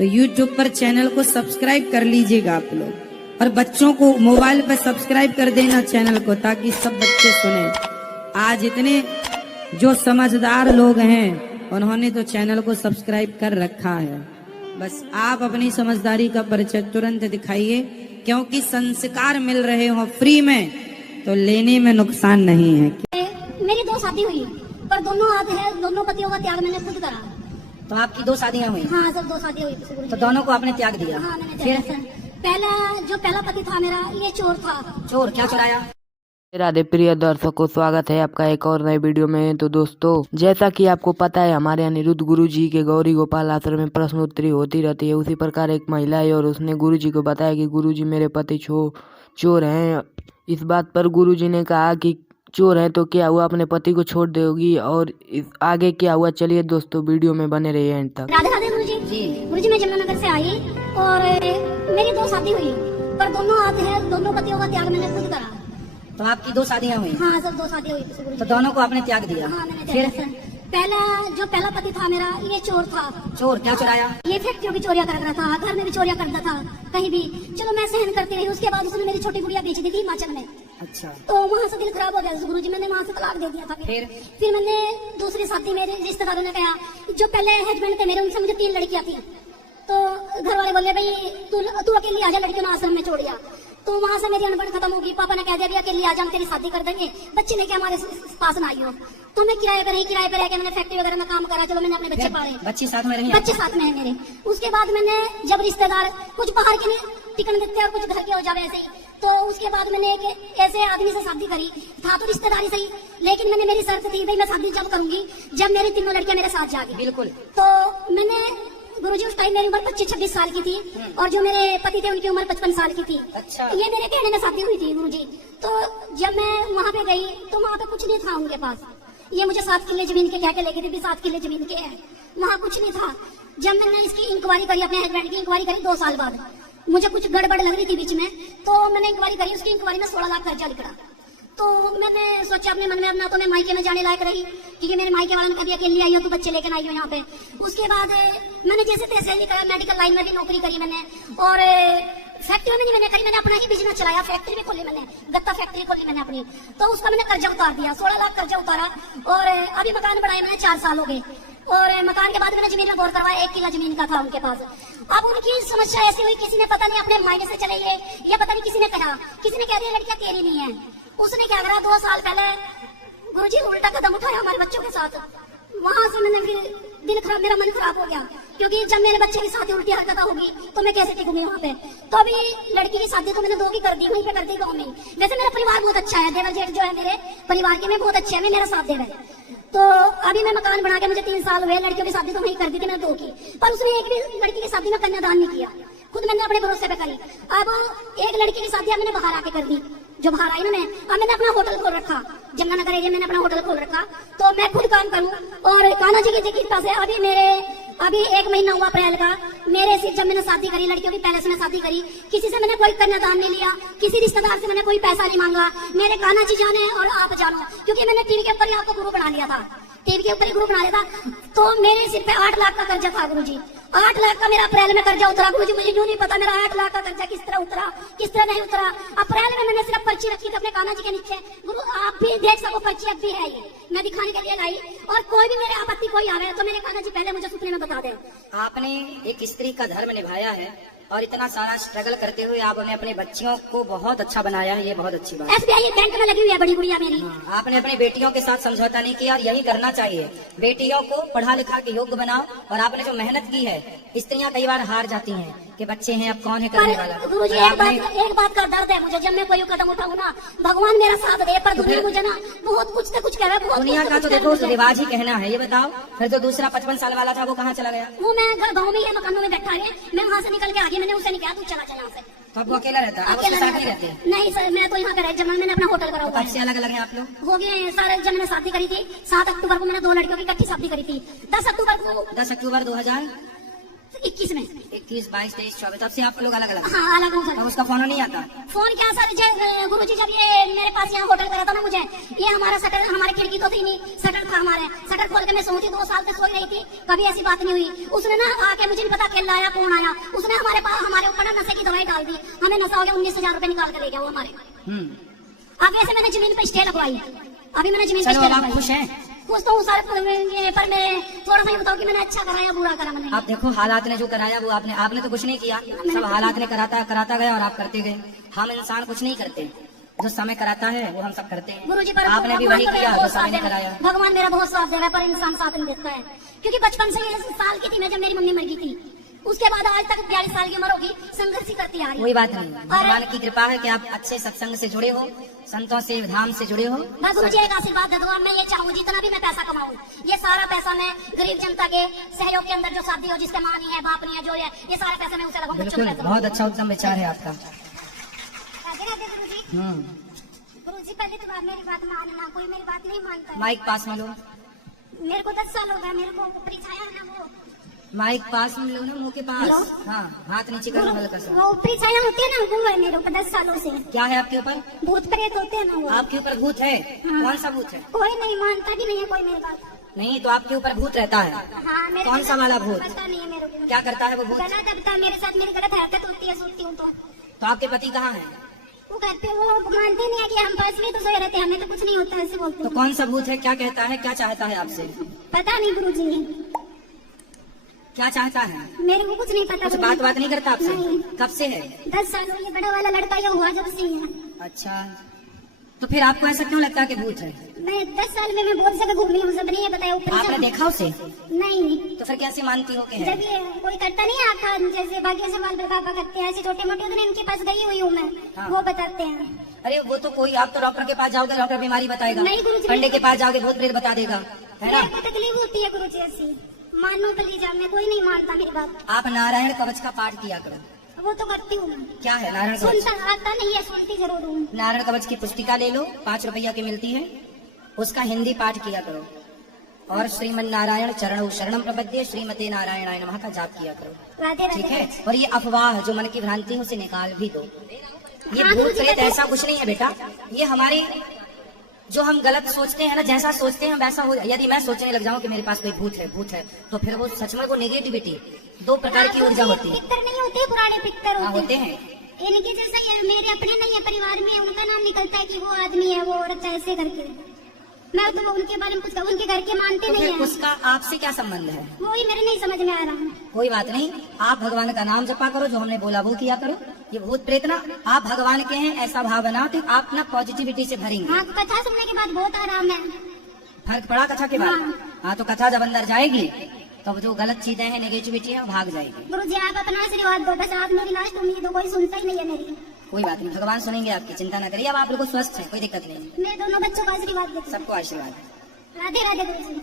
तो YouTube पर channel को सब्सक्राइब कर लीजिएगा आप लोग, और बच्चों को मोबाइल पर सब्सक्राइब कर देना चैनल को, ताकि सब बच्चे सुने। आज इतने जो समझदार लोग हैं उन्होंने तो चैनल को सब्सक्राइब कर रखा है। बस आप अपनी समझदारी का परिचय तुरंत दिखाइए, क्योंकि संस्कार मिल रहे हो फ्री में तो लेने में नुकसान नहीं है। मेरी 2 शादी हुई, पर दोनों पतियों का त्याग मैंने खुद करा। तो आपकी 2 शादियां हुई? हाँ, सब 2 शादी हुई। तो दोनों को आपने त्याग दिया? हाँ, मैंने त्याग दिया। पहला पति था मेरा, ये चोर था। चोर क्या चुराया? राधे प्रिय दर्शकों, स्वागत है आपका एक और नए वीडियो में। तो दोस्तों, जैसा कि आपको पता है, हमारे अनिरुद्ध गुरुजी के गौरी गोपाल आश्रम में प्रश्नोत्तरी होती रहती है। उसी प्रकार एक महिला है और उसने गुरुजी को बताया कि गुरुजी मेरे पति चोर हैं। इस बात पर गुरुजी ने कहा कि चोर है तो क्या हुआ, अपने पति को छोड़ दोगी, और आगे क्या हुआ, चलिए दोस्तों वीडियो में बने रहिए एंड तक। राधे राधे गुरुजी। गुरुजी, मैं जमुनानगर से आई और मेरी 2 शादी हुई, पर दोनों पतियों का त्याग मैंने खुद करा। तो आपकी 2 शादियां हुई? हाँ, सब 2 शादी हुई। तो दोनों को आपने त्याग दिया? हाँ, मैंने त्याग दिया। पहला पति था मेरा, ये चोर था। चोर क्या चुराया? ये फैक्ट्रियों की चोरियां कर रहा था, घर में भी चोरियां करता था, कहीं भी। चलो मैं सहन करती रही। उसके बाद उसने मेरी छोटी गुड़िया बेच दी थी हिमाचल में। अच्छा। तो वहाँ से दिल खराब हो गया गुरुजी, मैंने वहाँ से तलाक दे दिया था। फिर मैंने दूसरी शादी, मेरे रिश्तेदारों ने कहा, जो पहले हस्बैंड थे मेरे, उनसे मुझे 3 लड़कियां थी। तो घर वाले बोले, भाई तू अकेली आजा, लड़कियों ने आश्रम में छोड़ दिया। तो वहाँ से मेरी अनबन खत्म होगी। पापा ने कह दिया, अकेली आ जा, हम तेरी शादी कर देंगे, बच्चे लेके हमारे पास ना आई हो। तो मैं किराए पर मैंने फैक्ट्री वगैरह में काम करा। चलो मैंने अपने बच्चे पाले, बच्चे साथ में रहे? बच्चे साथ में है मेरे। उसके बाद मैंने जब रिश्तेदार कुछ बाहर के टिकन देते और कुछ घर के हो जावे ऐसे ही, तो उसके बाद मैंने एक ऐसे आदमी से शादी करी। था तो रिश्तेदारी सही, लेकिन मेरी शर्त थी, भाई मैं शादी जब करूंगी जब मेरी 3 लड़कियां मेरे साथ जाएगी। बिल्कुल। तो मैंने गुरुजी, उस टाइम मेरी उम्र 25-26 साल की थी, और जो मेरे पति थे उनकी उम्र 55 साल की थी। अच्छा। ये मेरे कहने में शादी हुई थी गुरुजी। तो जब मैं वहाँ पे गई तो वहाँ पे कुछ नहीं था उनके पास। ये मुझे 7 किले जमीन के कह के लेके थे, 7 किले जमीन के है, वहाँ कुछ नहीं था। जब मैंने इसकी इंक्वायरी करी, अपने हस्बैंड की इंक्वायरी करी 2 साल बाद, मुझे कुछ गड़बड़ लग रही थी बीच में, तो मैंने इंक्वायरी करी। उसकी इंक्वायरी में 16 लाख खर्चा निकला। तो मैंने सोचा अपने मन में, अपना तो मैं मायके में जाने लायक रही, क्योंकि मेरे मायके वालों ने कहा, अकेली आई हो तो बच्चे लेकर आई हो यहाँ पे। उसके बाद मैंने जैसे तैसे निकला, मेडिकल लाइन में भी नौकरी करी मैंने, और फैक्ट्री में नहीं मैंने करी, मैंने अपना ही बिजनेस चलाया। फैक्ट्री भी खोली मैंने, गत्ता फैक्ट्री खोली मैंने अपनी। तो उसका मैंने कर्जा उतार दिया, 16 लाख कर्जा उतारा, और अभी मकान बनाए मैंने 4 साल हो गए। और मकान के बाद मैंने जमीन में बोर करवाया, 1 किला जमीन का था उनके पास। अब उनकी समस्या ऐसी हुई, किसी ने पता नहीं अपने मायने से चले गए, या पता नहीं किसी ने कह दिया लड़कियां तेरी नहीं है। उसने क्या करा, 2 साल पहले गुरुजी उल्टा कदम उठाया हमारे बच्चों के साथ। वहां से मैंने मेरा मन खराब हो गया, क्योंकि जब मेरे बच्चे की शादी उल्टी हरकत होगी तो मैं कैसे टिकूंगी वहाँ पे। तो अभी लड़की की शादी तो मैंने 2 की कर दी, वहीं पे कर दी गाँव में। वैसे मेरा परिवार बहुत अच्छा है, देवर जेठ जो है मेरे परिवार के में बहुत अच्छे है, मेरा साथ दे रहे। तो अभी मैं मकान बना के, मुझे 3 साल हुए, लड़कियों की शादी तो वहीं कर दी थी मैंने 2 की, पर उसने एक भी लड़की की शादी में कन्यादान नहीं किया, खुद मैंने अपने भरोसे पे करी। अब एक लड़की की शादी मैंने बाहर आके कर दी, जो बाहर आई ना मैं। अब मैंने अपना होटल खोल रखा, जमुनानगर एरिया में मैंने अपना होटल खोल रखा। तो मैं खुद काम करूं, और कान्हा जी की कृपा से अभी 1 महीना हुआ अप्रैल का, मेरे से जब मैंने शादी करी, लड़कियों की पैलेस में शादी करी, किसी से मैंने कोई कन्यादान नहीं लिया, किसी रिश्तेदार से मैंने कोई पैसा नहीं मांगा। मेरे कान्हा जी जाने और आप जानो, क्योंकि मैंने टीवी के ऊपर ही आपको गुरु बना लिया था, टीवी के ऊपर ही गुरु बना लिया था। तो मेरे सिर पे 8 लाख का कर्जा था गुरुजी, 8 लाख का मेरा अप्रैल में कर्जा उतरा। गुरुजी, मुझे यूं नहीं पता मेरा 8 लाख का कर्जा किस तरह उतरा, किस तरह नहीं उतरा। अप्रैल में मैंने सिर्फ पर्ची रखी थी अपने कान्हा जी के नीचे। गुरु, आप भी देख सको, पर्ची अब भी है, ये मैं दिखाने के लिए लाई। और कोई भी मेरे आपत्ति कोई आवे तो मेरे कान्हा जी पहले मुझे सपने में बता दे। आपने एक स्त्री का धर्म निभाया है, और इतना सारा स्ट्रगल करते हुए आपने अपने बच्चियों को बहुत अच्छा बनाया है, ये बहुत अच्छी बात है। SBI बैंक में लगी हुई है बड़ी गुड़िया मेरी। आपने अपनी बेटियों के साथ समझौता नहीं किया, और यही करना चाहिए। बेटियों को पढ़ा लिखा के योग्य बनाओ, और आपने जो मेहनत की है, स्त्रियां कई बार हार जाती हैं कि बच्चे हैं, अब कौन है करने वाला। गुरुजी, एक बात का दर्द है मुझे, जब मैं कोई कदम उठाऊं ना, भगवान मेरा साथ दे, पर दुनिया मुझे ना बहुत कुछ से कुछ कह रहा है। दुनिया का तो देखो रिवाज ही कहना है। ये बताओ, फिर जो दूसरा 55 साल वाला था वो कहाँ चला गया? वो मैं गाँव में ही मकानों में बैठा है, मैं वहाँ से निकल के आगे, मैंने उससे नहीं कहा तू चला जा यहाँ से। तो अब वो अकेला रहता है? अकेला नहीं रहते? नहीं सर, मैं तो यहाँ पे रह, मैंने अपना होटल करा हुआ है। अलग अलग हैं आप लोग? हो गए सारे। जब मैंने शादी करी थी 7 अक्टूबर को, मैंने 2 लड़कियों की इकट्ठी शादी करी थी। 10 अक्टूबर 2000 21 में। 21, 22, 23, 24, तब से आप लोग अलग अलग? हाँ अलग हूँ अब सर। उसका फोन नहीं आता? फोन क्या सर, गुरुजी जब ये मेरे पास यहाँ होटल करा था ना मुझे, ये हमारा शटर, हमारे खिड़की तो थी नहीं, शटर था हमारे, शटर खोल के मैं सोती 2 साल तक सोई रही थी, कभी ऐसी बात नहीं हुई। उसने ना आके, मुझे नहीं पता खेल आया कौन आया, उसने हमारे पास, हमारे ऊपर ना नशे की दवाई डाल दी, हमें नशा हो गया, 19,000 रुपए निकाल के ले गया वो हमारे। अब वैसे मैंने जमीन पे स्टे लगवाई, अभी मैंने जमीन पे चलो स्टे अब आप लगवाई। खुश हैं? खुश तो हूँ सर, पर मैं थोड़ा सा ये बताओ कि मैंने अच्छा करा या बुरा करा मैंने। आप देखो, हालात ने जो कराया वो आपने तो कुछ नहीं किया, सब हालात ने कराता गया और आप करते गए। हम इंसान कुछ नहीं करते, जो समय कराता है वो हम सब करते हैं। गुरुजी पर आपने भी वही किया जो समय ने कराया। भगवान मेरा बहुत साथ दे रहा है, पर इंसान साथ नहीं देता है, क्योंकि बचपन से 1 साल की थी मैं जब मेरी मम्मी मर गई थी, उसके बाद आज तक 42 साल की उम्र होगी, संघर्ष ही करती आ रही कोई बात नहीं, भगवान की कृपा है कि आप अच्छे सत्संग से जुड़े हो, संतों से, धाम से जुड़े हो। बस मुझे एक आशीर्वाद दे दो, और मैं ये चाहूँ जितना भी मैं पैसा कमाऊँ, ये सारा पैसा मैं गरीब जनता के सहयोग के अंदर, जो शादी हो जिसके माँ नहीं है, बाप नहीं है, जो है, ये सारा पैसा मैं उसे लगाऊँ, बच्चों बिल्कुल, को बहुत अच्छा उत्तम विचार है आपका। गुरुजी, गुरुजी पहले तो आप मेरी बात मानना, कोई मेरी बात नहीं मानता है। माइक पास में लो, मेरे को 10 साल हो गया, मेरे को ऊपरी छाया है ना वो, माइक पास में लो ना, मुंह के पास। हेलो? हाँ, हाथ नीचे करो हल्का सा। वो ऊपरी छाया होती है ना, वो है मेरे ऊपर 10 सालों से। क्या है आपके ऊपर? भूत प्रेत होते हैं ना वो। आपके ऊपर भूत है? हाँ। कौन सा भूत है? कोई नहीं मानता भी नहीं है कोई मेरी बात। नहीं, तो आपके ऊपर भूत रहता है। हाँ, मेरे कौन सा वाला भूत? पता नहीं है मेरे को। क्या करता है वो भूत? गलत दबता है मेरे साथ, मेरी गलत हरकत होती है, सोती हूँ तो आपके पति कहाँ है? वो कहते हैं, वो मानते नहीं है कि हम पास में तो सोए रहते हैं, हमें तो कुछ नहीं होता, ऐसे बोलते तो हैं। कौन सा भूत है? क्या कहता है? क्या चाहता है आपसे? पता नहीं गुरुजी, क्या चाहता है? मेरे को कुछ नहीं पता। कुछ गुरुजी। बात नहीं करता आपसे? नहीं। कब से है? 10 साल हुए, बड़ा वाला लड़का ये हुआ जब से है। अच्छा, तो फिर आपको ऐसा क्यों लगता है कि भूत है? मैं 10 साल में मैं बहुत जगह घूमी हूँ, सबने ये बताया। ऊपरी आपने छाया- देखा उसे? नहीं, तो फिर कैसे मानती हो कि है? जब ये कोई करता नहीं आता, जैसे भाग्य से माल बाबा करते हैं, ऐसे छोटे मोटे, उधर इनके पास गई हुई हूँ मैं। हाँ। वो बताते हैं। अरे वो तो कोई, आप तो डॉक्टर के पास जाओगे, डॉक्टर बीमारी बताएगा। नहीं गुरुजी। पंडित के पास जाओगे, भूत प्रेत बता देगा, है ना? मेरे को तकलीफ होती है गुरुजी ऐसी, मानो कलीजा में, कोई नहीं मानता मेरी बात। आप नारायण कवच का पाठ किया करो। वो तो करती हूँ मैं। क्या है नारायण कवच? सुनता आता नहीं है, सुनती जरूर हूँ। नारायण कवच की पुस्तिका ले लो, 5 रुपया की मिलती है, उसका हिंदी पाठ किया करो, और श्रीमन नारायण चरणौ शरणम प्रपद्ये श्रीमते नारायणाय नमः का जाप किया करो, राधे ठीक राधे। है? और ये अफवाह जो मन की भ्रांति है उसे निकाल भी दो। ये हाँ, भूत गुरुजी, प्रेत बताइए। ऐसा कुछ नहीं है बेटा, ये हमारी जो हम गलत सोचते हैं ना, जैसा सोचते हैं वैसा हो। यदि मैं सोचने लग जाऊं कि मेरे पास कोई भूत है, तो फिर वो सच में वो नेगेटिविटी, 2 प्रकार की ऊर्जा होती है। पिक्चर नहीं होते, पुराने पिक्चर हाँ, होते होते हैं। इनके जैसा ये मेरे अपने नहीं है, परिवार में उनका नाम निकलता है कि वो आदमी है, वो औरत है, ऐसे करके। मैं तो वो उनके बारे में कुछ उनके घर के मानते तो नहीं फिर है, उसका आपसे क्या संबंध है? वो ही मेरे नहीं समझ में आ रहा। कोई बात नहीं, आप भगवान का नाम जपा करो, जो हमने बोला वो किया करो। ये भूत प्रेत ना, आप भगवान के हैं ऐसा भाव बनाओ, तो आप ना पॉजिटिविटी से भरेंगे। हाँ, कथा सुनने के बाद बहुत आराम है। फर्क पड़ा कथा के बाद? हाँ। हाँ, तो कथा जब अंदर जाएगी तब जो गलत चीजें हैं, नेगेटिविटी है, वो भाग जाएगी। गुरुजी आप अपना आशीर्वाद दो, बस आप मेरी लास्ट उम्मीद हो, कोई सुनता ही नहीं है मेरी। कोई बात नहीं, भगवान सुनेंगे आपकी, चिंता ना करिए। अब आप लोग स्वस्थ हैं, कोई दिक्कत नहीं है। मैं दोनों बच्चों का आशीर्वाद देती हूँ। सबको आशीर्वाद। राधे राधे गुरुजी।